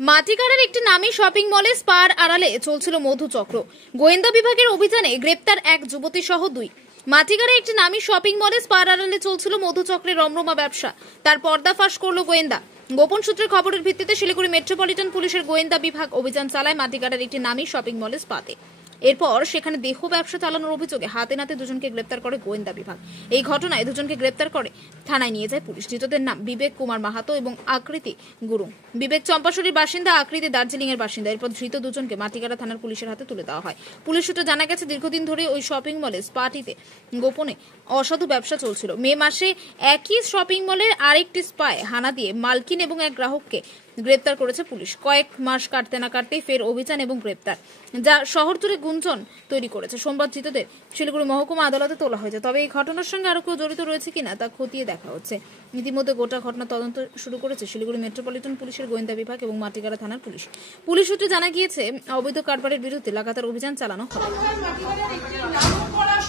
মাটিগাড়ার একটি নামী শপিং মলে স্পার আড়ালে চলছিল মধুচক্র। গোয়েন্দা বিভাগের অভিযানে গ্রেপ্তার এক যুবতী সহ 2। মাটিগাড়ে একটি নামী শপিং মলে স্পার আড়ালে চলছিল মধুচক্রের রমরমা ব্যবসা। তার পর্দাফাশ করল গোয়েন্দা। গোপন সূত্রের খবরের ভিত্তিতে শিলিগুড়ি মেট্রোপলিটন পুলিশের গোয়েন্দা বিভাগ অভিযান চালায় মাটিগাড়ার একটি নামী শপিং মলে স্পাতে। এরপর সেখানে দেহ ব্যবসা চালানোর অভিযোগে হাতে নাতে দুজনকে গ্রেপ্তার করে গোয়েন্দা বিভাগ। এই ঘটনায় দুজনকে গ্রেপ্তার করে থানায় নিয়ে যায় পুলিশ। ধৃতদের নাম বিবেক কুমার মাহাতো এবং আকৃতি গুরুং। বিবেক চম্পাশরীর বাসিন্দা, আকৃতি দার্জিলিং এর বাসিন্দা। এরপর ধৃত দুজনকে মাটিগাড়া থানার পুলিশের হাতে তুলে দেওয়া হয়। পুলিশ সূত্রে জানা গেছে, দীর্ঘদিন ধরে ওই শপিং মলে স্পাটিতে গোপনে অসাধু ব্যবসা চলছিল। মে মাসে একই শপিং মলের আরেকটি স্পায় হানা দিয়ে মালকিন এবং এক গ্রাহককে গ্রেপ্তার করেছে পুলিশ। কয়েক মাস কাটতে না কাটতেই ফের অভিযান এবং গ্রেপ্তার, যা শহর জুড়ে গুঞ্জন তৈরি করেছে। সোমবার ধৃতদের শিলিগুড়ি মহকুমা আদালতে তোলা হয়েছে। তবে এই ঘটনার সঙ্গে আরো কেউ জড়িত রয়েছে কিনা তা খতিয়ে দেখা হচ্ছে। ইতিমধ্যে গোটা ঘটনা তদন্ত শুরু করেছে শিলিগুড়ি মেট্রোপলিটন পুলিশের গোয়েন্দা বিভাগ এবং মাটিগাড়া থানার পুলিশ। পুলিশ সূত্রে জানা গিয়েছে, অবৈধ কারবারের বিরুদ্ধে লাগাতার অভিযান চালানো হবে।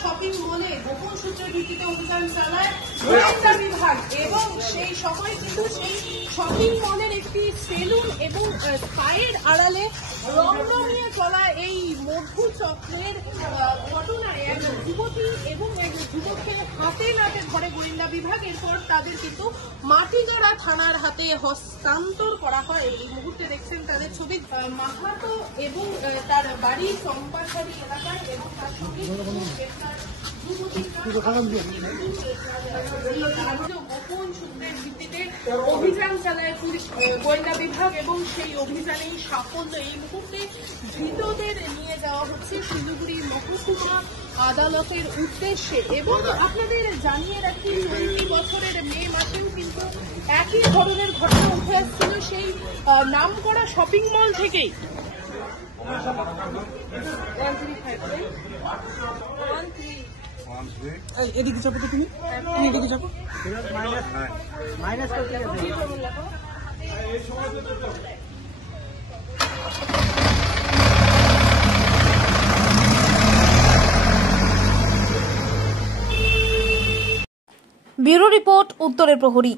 শপিং মলে গোপন সূত্রের ভিত্তিতে অভিযান চালায় গোয়েন্দা বিভাগ এবং সেই সময় কিন্তু সেই শপিং মলের একটি সেলুন এবং স্পায়ের আড়ালে রমরমিয়ে চলা এই মধু চক্রের ঘটনায় এক যুবতী এবং এক যুবককে হাতে নাতে ধরে গোয়েন্দা বিভাগ। এরপর তাদের কিন্তু মাটিগাড়া থানার হাতে হস্তান্তর করা হয়। এই মুহূর্তে দেখছেন তাদের ছবি। মাহাতো এবং তার বাড়ি চম্পাশাড়ি এলাকায় এবং তার সঙ্গে গোপন সূত্রের ভিত্তিতে অভিযান চালায় পুলিশ গোয়েন্দা বিভাগ এবং সেই অভিযানেই সাফল্য। এই মুহূর্তে ধৃতদের নিয়ে যাওয়া হচ্ছে শিলিগুড়ি মহকুমা আদালতের উদ্দেশ্যে। এবং আপনাদের জানিয়ে রাখি, 20 বছরের মে মাসেও কিন্তু একই ধরনের ঘটনা উঠে আসছিল সেই নামকরা শপিং মল থেকেই। এদিকে চাপো তো, তুমি এদিকে চাপো। মাইনাস করতে গেছে। ব্যুরো রিপোর্ট, উত্তরের প্রহরী।